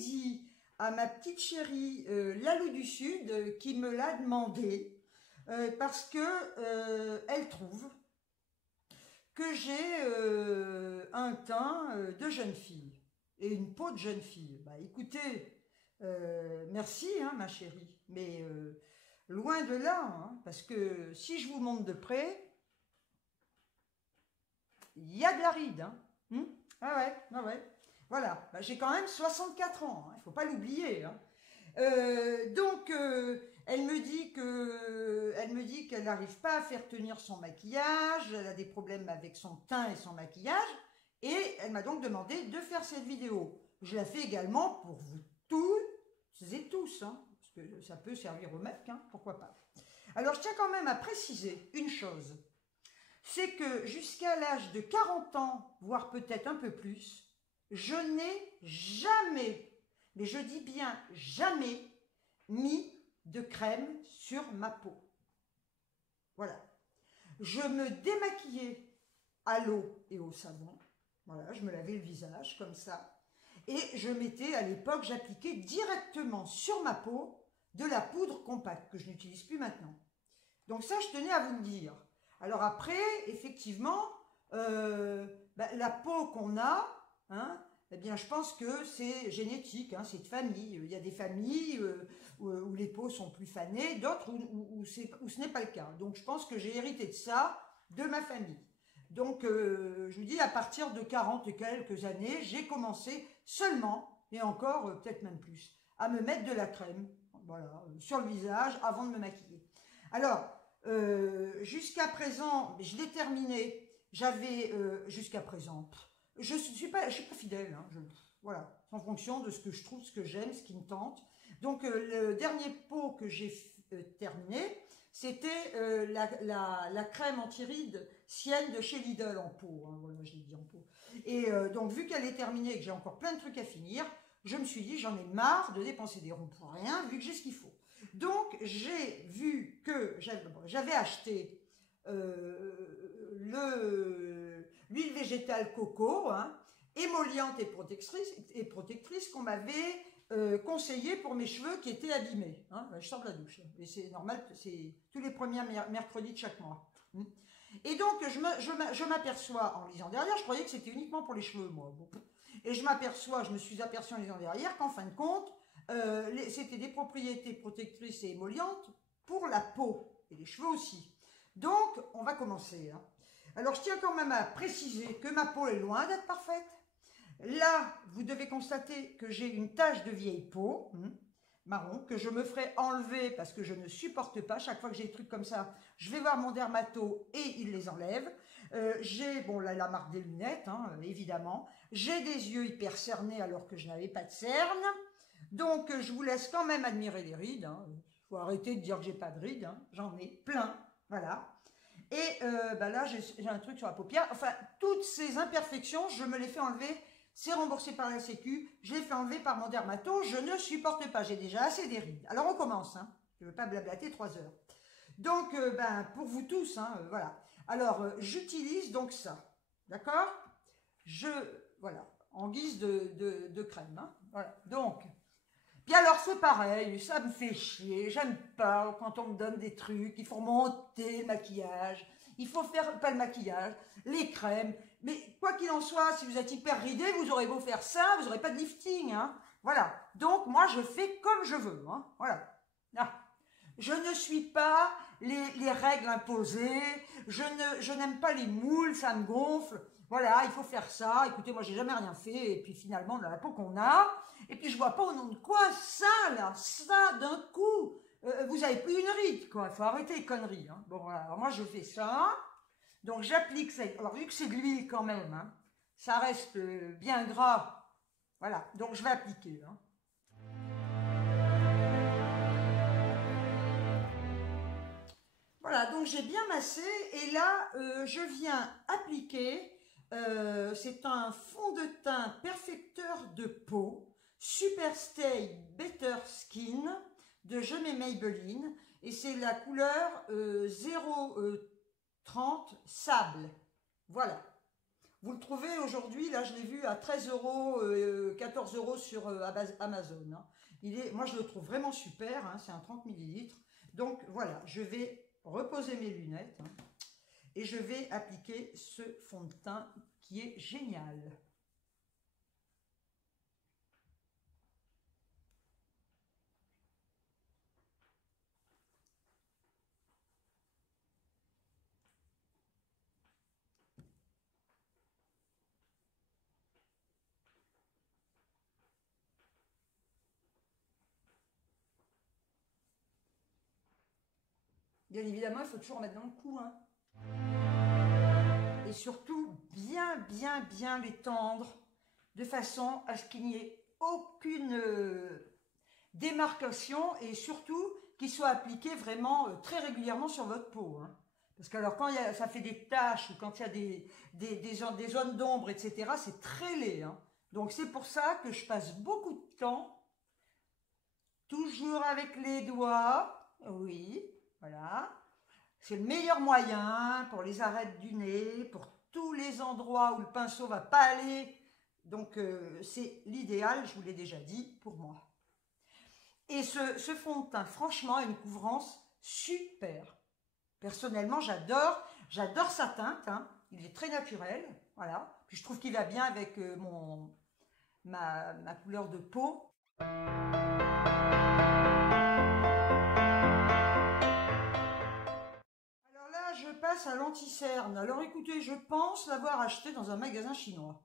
dédie à ma petite chérie Lalou du Sud qui me l'a demandé parce que elle trouve que j'ai un teint de jeune fille et une peau de jeune fille. Bah écoutez, merci hein, ma chérie, mais loin de là, hein, parce que si je vous montre de près, il y a de la ride. Hein. Ah ouais, ah ouais. Voilà, bah, j'ai quand même 64 ans, il ne faut pas l'oublier. Hein. Donc, elle me dit qu'elle n'arrive pas à faire tenir son maquillage, elle a des problèmes avec son teint et son maquillage, et elle m'a donc demandé de faire cette vidéo. Je la fais également pour vous toutes et tous, hein, parce que ça peut servir aux mecs, hein, pourquoi pas. Alors, je tiens quand même à préciser une chose, c'est que jusqu'à l'âge de 40 ans, voire peut-être un peu plus, je n'ai jamais, mais je dis bien jamais, mis de crème sur ma peau. Voilà. Je me démaquillais à l'eau et au savon. Voilà, je me lavais le visage comme ça. Et je mettais, à l'époque, j'appliquais directement sur ma peau de la poudre compacte, que je n'utilise plus maintenant. Donc ça, je tenais à vous le dire. Alors après, effectivement, la peau qu'on a, hein, eh bien, je pense que c'est génétique, hein, c'est de famille. Il y a des familles où les peaux sont plus fanées, d'autres où ce n'est pas le cas. Donc, je pense que j'ai hérité de ça, de ma famille. Donc, je vous dis, à partir de 40 et quelques années, j'ai commencé seulement, et encore peut-être même plus, à me mettre de la crème, voilà, sur le visage avant de me maquiller. Alors, jusqu'à présent, je l'ai terminé, j'avais, jusqu'à présent... Je suis pas fidèle, hein, voilà, en fonction de ce que je trouve, ce que j'aime, ce qui me tente. Donc, le dernier pot que j'ai terminé, c'était la crème anti-rides Sienne de chez Lidl en pot. Hein, voilà, je l'ai dit en pot. Et donc, vu qu'elle est terminée et que j'ai encore plein de trucs à finir, je me suis dit, j'en ai marre de dépenser des ronds pour rien, vu que j'ai ce qu'il faut. Donc, j'ai vu que j'avais acheté l'huile végétale coco, hein, émolliente et protectrice qu'on m'avait conseillé pour mes cheveux qui étaient abîmés. Hein. Je sors de la douche, et c'est normal, c'est tous les premiers mercredis de chaque mois. Et donc, je m'aperçois, en lisant derrière, je croyais que c'était uniquement pour les cheveux, moi. Bon. Et je me suis aperçu en lisant derrière qu'en fin de compte, c'était des propriétés protectrices et émollientes pour la peau, et les cheveux aussi. Donc, on va commencer. Hein. Alors, je tiens quand même à préciser que ma peau est loin d'être parfaite. Là, vous devez constater que j'ai une tache de vieille peau, marron, que je me ferai enlever parce que je ne supporte pas. Chaque fois que j'ai des trucs comme ça, je vais voir mon dermato et il les enlève. J'ai, bon, là, la marque des lunettes, hein, évidemment. J'ai des yeux hyper cernés alors que je n'avais pas de cernes. Donc, je vous laisse quand même admirer les rides. Hein. Faut arrêter de dire que j'ai pas de rides. Hein. J'en ai plein. Voilà. Et là, j'ai un truc sur la paupière. Enfin, toutes ces imperfections, je me les fais enlever. C'est remboursé par la Sécu. Je les fais enlever par mon dermato. Je ne supporte pas. J'ai déjà assez des rides. Alors, on commence. Hein. Je ne veux pas blablater 3 heures. Donc, pour vous tous, hein, voilà. Alors, j'utilise donc ça. D'accord? Voilà, en guise de crème. Hein, voilà. Donc... Puis alors c'est pareil, ça me fait chier, j'aime pas quand on me donne des trucs, il faut remonter le maquillage, il faut faire, pas le maquillage, les crèmes, mais quoi qu'il en soit, si vous êtes hyper ridé, vous aurez beau faire ça, vous n'aurez pas de lifting, hein, voilà. Donc moi je fais comme je veux, hein, voilà. Ah. Je ne suis pas les règles imposées, je n'aime pas les moules, ça me gonfle. Voilà, il faut faire ça. Écoutez, moi, j'ai jamais rien fait. Et puis, finalement, dans la peau qu'on a. Et puis, je vois pas au nom de quoi ça, là, ça, d'un coup. Vous avez plus une ride, quoi. Il faut arrêter les conneries. Hein. Bon, voilà. Alors, moi, je fais ça. Donc, j'applique ça. Alors, vu que c'est de l'huile quand même, hein, ça reste bien gras. Voilà. Donc, je vais appliquer. Hein. Voilà, donc j'ai bien massé et là, je viens appliquer, c'est un fond de teint perfecteur de peau, Super Stay Better Skin de Je m'aime Maybelline et c'est la couleur 030 Sable. Voilà. Vous le trouvez aujourd'hui, là je l'ai vu à 13 euros, 14 euros sur Amazon. Hein. Moi je le trouve vraiment super, hein, c'est un 30 millilitres. Donc voilà, je vais reposer mes lunettes hein, et je vais appliquer ce fond de teint qui est génial. Bien évidemment, il faut toujours mettre dans le cou. Hein. Et surtout, bien les tendre, de façon à ce qu'il n'y ait aucune démarcation et surtout qu'il soit appliqué vraiment très régulièrement sur votre peau. Hein. Parce que alors, quand ça fait des taches ou quand il y a des zones d'ombre, etc., c'est très laid. Hein. Donc, c'est pour ça que je passe beaucoup de temps, toujours avec les doigts, oui, voilà. C'est le meilleur moyen pour les arêtes du nez, pour tous les endroits où le pinceau va pas aller. Donc, c'est l'idéal, je vous l'ai déjà dit, pour moi. Et ce fond de teint, franchement, a une couvrance super. Personnellement, j'adore sa teinte. Hein. Il est très naturel, voilà. Puis je trouve qu'il va bien avec ma couleur de peau. Je passe à l'anti-cerne. Alors écoutez, je pense l'avoir acheté dans un magasin chinois.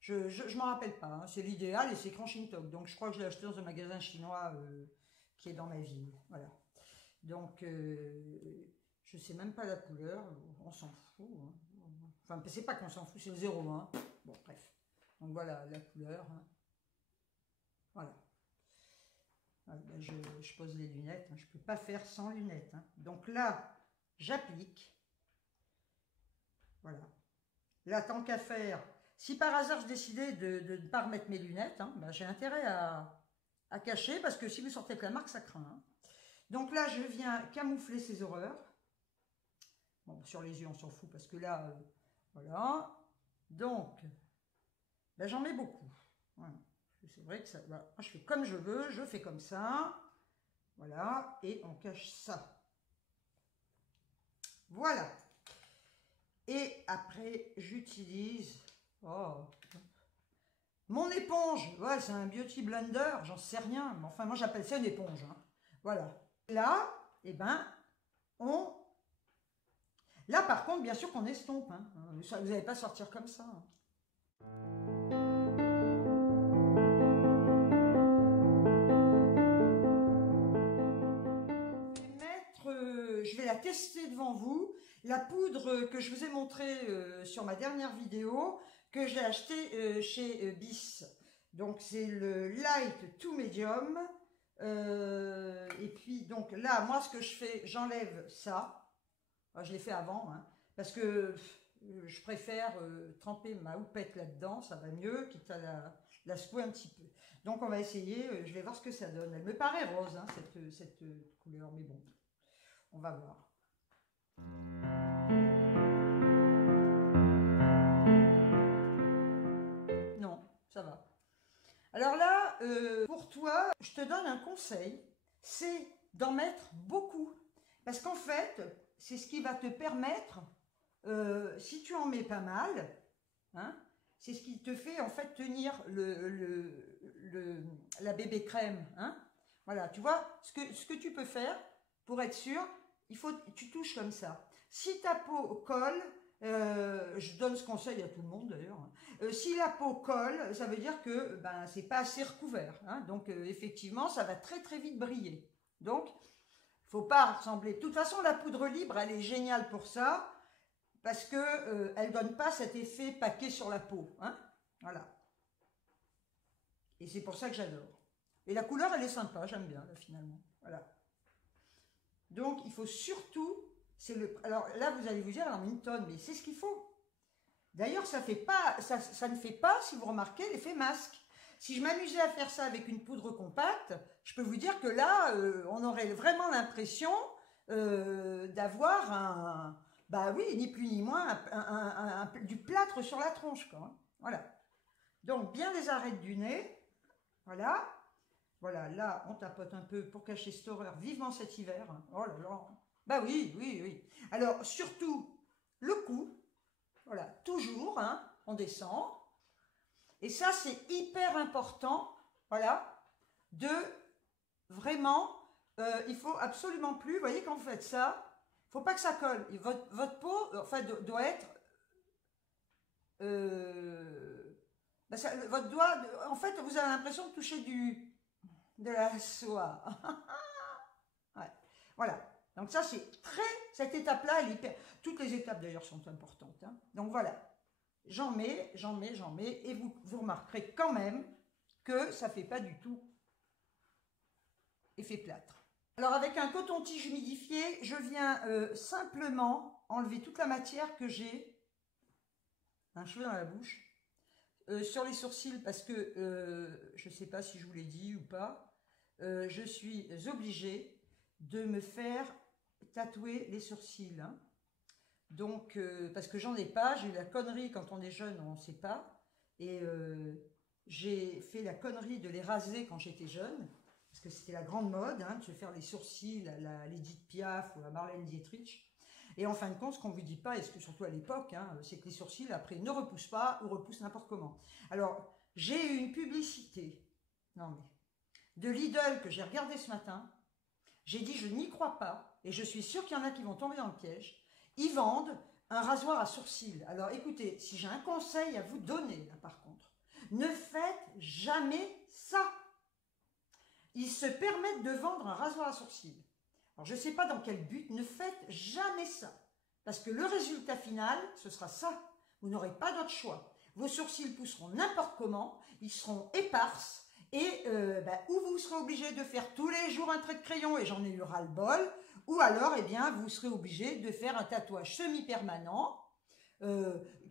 Je ne m'en rappelle pas, hein. C'est l'idéal et c'est écran Shintok. Donc je crois que je l'ai acheté dans un magasin chinois qui est dans ma ville. Voilà. Donc je ne sais même pas la couleur, on s'en fout. Hein. Enfin, c'est pas qu'on s'en fout, c'est le 0,1. Hein. Bon, bref. Donc voilà la couleur. Hein. Voilà. Je pose les lunettes, hein. Je ne peux pas faire sans lunettes. Hein. Donc là, j'applique. Voilà. Là, tant qu'à faire, si par hasard je décidais de ne pas remettre mes lunettes, hein, ben, j'ai intérêt à cacher, parce que si vous sortez avec la marque, ça craint. Hein. Donc là, je viens camoufler ces horreurs. Bon, sur les yeux, on s'en fout, parce que là, voilà. Donc, ben, j'en mets beaucoup. Voilà. C'est vrai que ça, voilà. Moi, je fais comme je veux, je fais comme ça. Voilà, et on cache ça. Voilà. Et après, j'utilise mon éponge. Ouais, c'est un beauty blender, j'en sais rien. Mais enfin, moi, j'appelle ça une éponge. Hein. Voilà. Là, eh ben, Là, par contre, bien sûr qu'on estompe. Hein. Vous n'allez pas sortir comme ça. Hein. Je vais la tester devant vous. La poudre que je vous ai montrée sur ma dernière vidéo, que j'ai achetée chez Bis. Donc c'est le Light to Medium. Et puis donc là, moi ce que je fais, j'enlève ça. Enfin, je l'ai fait avant, hein, parce que je préfère tremper ma houppette là-dedans, ça va mieux, quitte à la secouer un petit peu. Donc on va essayer, je vais voir ce que ça donne. Elle me paraît rose, hein, cette couleur, mais bon. On va voir. Non, ça va. Alors là, pour toi, je te donne un conseil, c'est d'en mettre beaucoup. Parce qu'en fait, c'est ce qui va te permettre, si tu en mets pas mal, hein, c'est ce qui te fait en fait tenir la bébé crème. Hein. Voilà, tu vois, ce que tu peux faire pour être sûr, tu touches comme ça. Si ta peau colle, je donne ce conseil à tout le monde d'ailleurs, si la peau colle, ça veut dire que ben, c'est pas assez recouvert. Hein, donc effectivement, ça va très vite briller. Donc, il ne faut pas ressembler. De toute façon, la poudre libre, elle est géniale pour ça, parce que elle donne pas cet effet paquet sur la peau. Hein, voilà. Et c'est pour ça que j'adore. Et la couleur, elle est sympa, j'aime bien, là, finalement. Voilà. Donc, il faut surtout... Alors là, vous allez vous dire, alors une tonne, mais c'est ce qu'il faut. D'ailleurs, ça ne fait pas, si vous remarquez, l'effet masque. Si je m'amusais à faire ça avec une poudre compacte, je peux vous dire que là, on aurait vraiment l'impression d'avoir Bah oui, ni plus ni moins, du plâtre sur la tronche, quoi. Hein. Voilà. Donc, bien les arêtes du nez. Voilà. Voilà, là, on tapote un peu pour cacher cette horreur vivement cet hiver. Oh là là. Bah oui, oui, oui. Alors, surtout, le cou. Voilà, toujours, hein, on descend. Et ça, c'est hyper important, voilà, de vraiment, il faut absolument plus, vous voyez, quand vous faites ça, il ne faut pas que ça colle. Votre peau, enfin, doit être, ben ça, votre doigt, en fait, vous avez l'impression de toucher de la soie. Ouais. Voilà. Donc ça, c'est cette étape-là, elle est hyper, toutes les étapes d'ailleurs sont importantes. Hein. Donc voilà. J'en mets, et vous remarquerez quand même que ça ne fait pas du tout effet plâtre. Alors avec un coton-tige humidifié, je viens simplement enlever toute la matière que j'ai, un cheveu dans la bouche, sur les sourcils parce que, je ne sais pas si je vous l'ai dit ou pas, je suis obligée de me faire tatouer les sourcils. Hein. Donc, parce que j'en ai pas, j'ai eu la connerie quand on est jeune, on ne sait pas. Et j'ai fait la connerie de les raser quand j'étais jeune, parce que c'était la grande mode, hein, de se faire les sourcils à l'Edith Piaf ou à Marlène Dietrich. Et en fin de compte, ce qu'on ne vous dit pas, et surtout à l'époque, hein, c'est que les sourcils, après, ne repoussent pas ou repoussent n'importe comment. Alors, j'ai eu une publicité, non mais, de Lidl que j'ai regardée ce matin. J'ai dit, je n'y crois pas, et je suis sûre qu'il y en a qui vont tomber dans le piège. Ils vendent un rasoir à sourcils. Alors écoutez, si j'ai un conseil à vous donner, là par contre, ne faites jamais ça. Ils se permettent de vendre un rasoir à sourcils. Alors je ne sais pas dans quel but, ne faites jamais ça. Parce que le résultat final, ce sera ça. Vous n'aurez pas d'autre choix. Vos sourcils pousseront n'importe comment, ils seront éparses, et ou vous serez obligé de faire tous les jours un trait de crayon, et j'en ai eu ras-le-bol, ou alors, eh bien, vous serez obligé de faire un tatouage semi-permanent,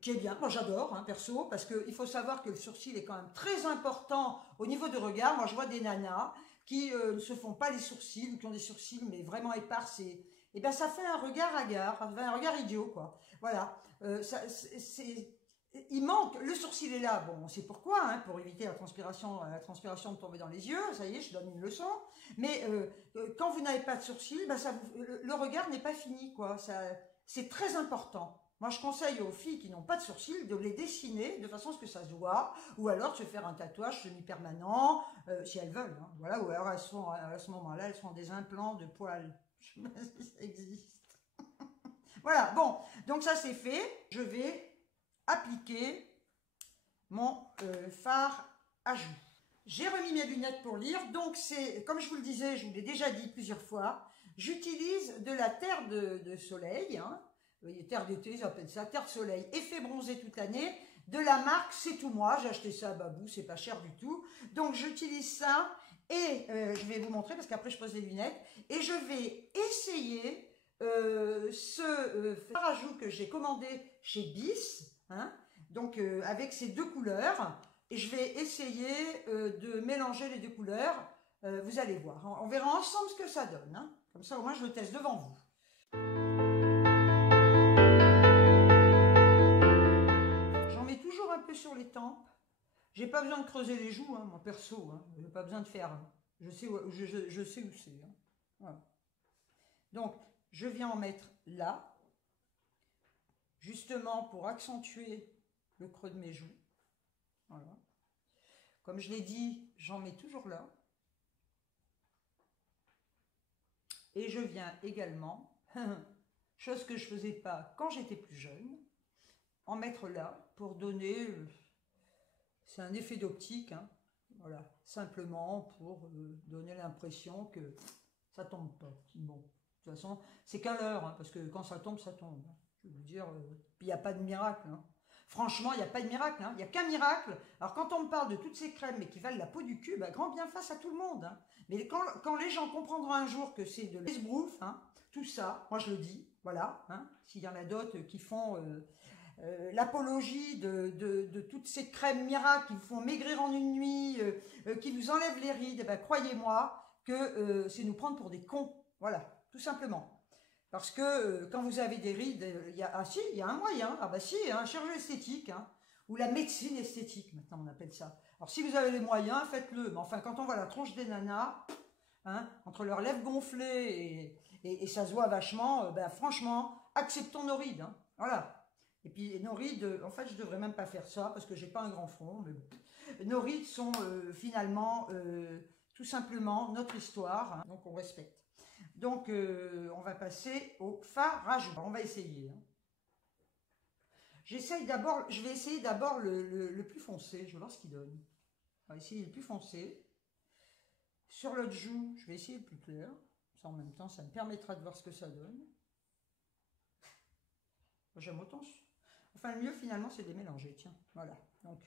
qui est bien, moi j'adore, hein, perso, parce qu'il faut savoir que le sourcil est quand même très important au niveau du regard. Moi je vois des nanas qui ne se font pas les sourcils, ou qui ont des sourcils mais vraiment épars, et bien ça fait un regard hagard, un regard idiot, quoi. Voilà, il manque, le sourcil est là, bon, on sait pourquoi, hein, pour éviter la transpiration de tomber dans les yeux, ça y est, je donne une leçon, mais quand vous n'avez pas de sourcil, ben le regard n'est pas fini, quoi, c'est très important. Moi, je conseille aux filles qui n'ont pas de sourcils de les dessiner de façon à ce que ça se voit, ou alors de se faire un tatouage semi-permanent, si elles veulent, hein, voilà, ou alors à ce moment-là, elles sont des implants de poils, je ne sais pas si ça existe. Voilà, bon, donc ça c'est fait, je vais appliquer mon fard à joues. J'ai remis mes lunettes pour lire, donc c'est, comme je vous le disais, je vous l'ai déjà dit plusieurs fois, j'utilise de la terre de soleil, hein, terre d'été, ils appellent ça, terre de soleil, effet bronzé toute l'année, de la marque C'est Tout Moi, j'ai acheté ça à Babou, c'est pas cher du tout, donc j'utilise ça, et je vais vous montrer, parce qu'après je pose les lunettes, et je vais essayer ce fard à joues que j'ai commandé chez Bis, hein, donc avec ces deux couleurs, et je vais essayer de mélanger les deux couleurs, vous allez voir, on verra ensemble ce que ça donne, hein. Comme ça au moins je le teste devant vous. J'en mets toujours un peu sur les tempes, j'ai pas besoin de creuser les joues, hein, moi perso, hein, j'ai pas besoin de faire, je sais où c'est, hein. Voilà. Donc je viens en mettre là, justement pour accentuer le creux de mes joues. Voilà. Comme je l'ai dit, j'en mets toujours là. Et je viens également, chose que je ne faisais pas quand j'étais plus jeune, en mettre là pour donner, c'est un effet d'optique, hein, voilà, simplement pour donner l'impression que ça ne tombe pas. Bon, de toute façon, c'est qu'à l'heure, hein, parce que quand ça tombe, ça tombe. Je veux vous dire, il n'y a pas de miracle. Hein. Franchement, il n'y a pas de miracle, hein. Il n'y a qu'un miracle. Alors quand on me parle de toutes ces crèmes, mais qui valent la peau du cul, bah, grand bien face à tout le monde. Hein. Mais quand les gens comprendront un jour que c'est de l'esbrouf, hein, tout ça, moi je le dis, voilà, hein, s'il y en a d'autres qui font l'apologie de toutes ces crèmes miracles qui vous font maigrir en une nuit, qui vous enlèvent les rides, eh ben, croyez-moi que c'est nous prendre pour des cons. Voilà, tout simplement. Parce que quand vous avez des rides, il y a, si, il y a un moyen. Ah bah si, hein, chirurgie esthétique, hein, ou la médecine esthétique, maintenant on appelle ça. Alors si vous avez les moyens, faites-le. Mais enfin, quand on voit la tronche des nanas, hein, entre leurs lèvres gonflées et ça se voit vachement, ben franchement, acceptons nos rides. Hein, voilà. Et puis nos rides, en fait, je devrais même pas faire ça parce que j'ai pas un grand front. Mais bon. Nos rides sont finalement tout simplement notre histoire, hein, donc on respecte. Donc on va passer au fard à joues. On va essayer. Hein. J'essaye d'abord, je vais essayer d'abord le plus foncé. Je vais voir ce qu'il donne. On va essayer le plus foncé. Sur l'autre joue, je vais essayer le plus clair. Ça en même temps, ça me permettra de voir ce que ça donne. J'aime autant. Enfin, le mieux finalement, c'est de les mélanger. Tiens, voilà. Donc,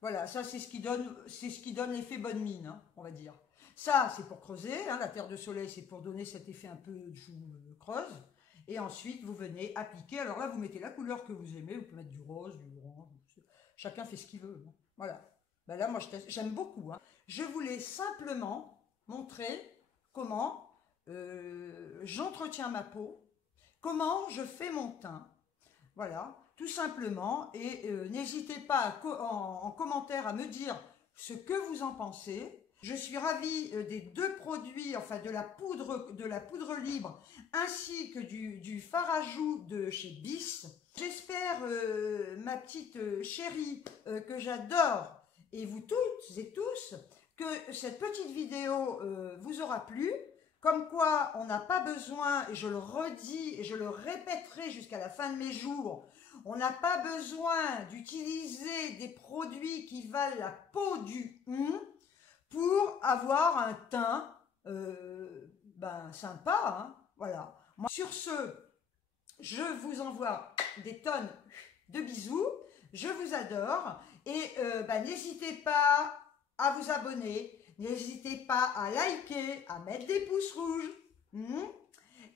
voilà, ça c'est ce qui donne l'effet bonne mine, hein, on va dire. Ça, c'est pour creuser. Hein, la terre de soleil, c'est pour donner cet effet un peu de joue creuse. Et ensuite, vous venez appliquer. Alors là, vous mettez la couleur que vous aimez. Vous pouvez mettre du rose, du orange. Chacun fait ce qu'il veut. Hein. Voilà. Ben là, moi, j'aime beaucoup. Hein. Je voulais simplement montrer comment j'entretiens ma peau, comment je fais mon teint. Voilà, tout simplement. Et n'hésitez pas en commentaire à me dire ce que vous en pensez. Je suis ravie des deux produits, enfin de la poudre libre, ainsi que du fard à joues de chez Bis. J'espère, ma petite chérie, que j'adore, et vous toutes et tous, que cette petite vidéo vous aura plu. Comme quoi, on n'a pas besoin, et je le redis et je le répéterai jusqu'à la fin de mes jours, on n'a pas besoin d'utiliser des produits qui valent la peau du pour avoir un teint sympa. Hein, voilà. Moi, sur ce, je vous envoie des tonnes de bisous. Je vous adore. Et n'hésitez pas à vous abonner. N'hésitez pas à liker, à mettre des pouces rouges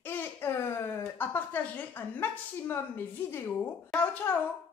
et à partager un maximum mes vidéos. Ciao, ciao!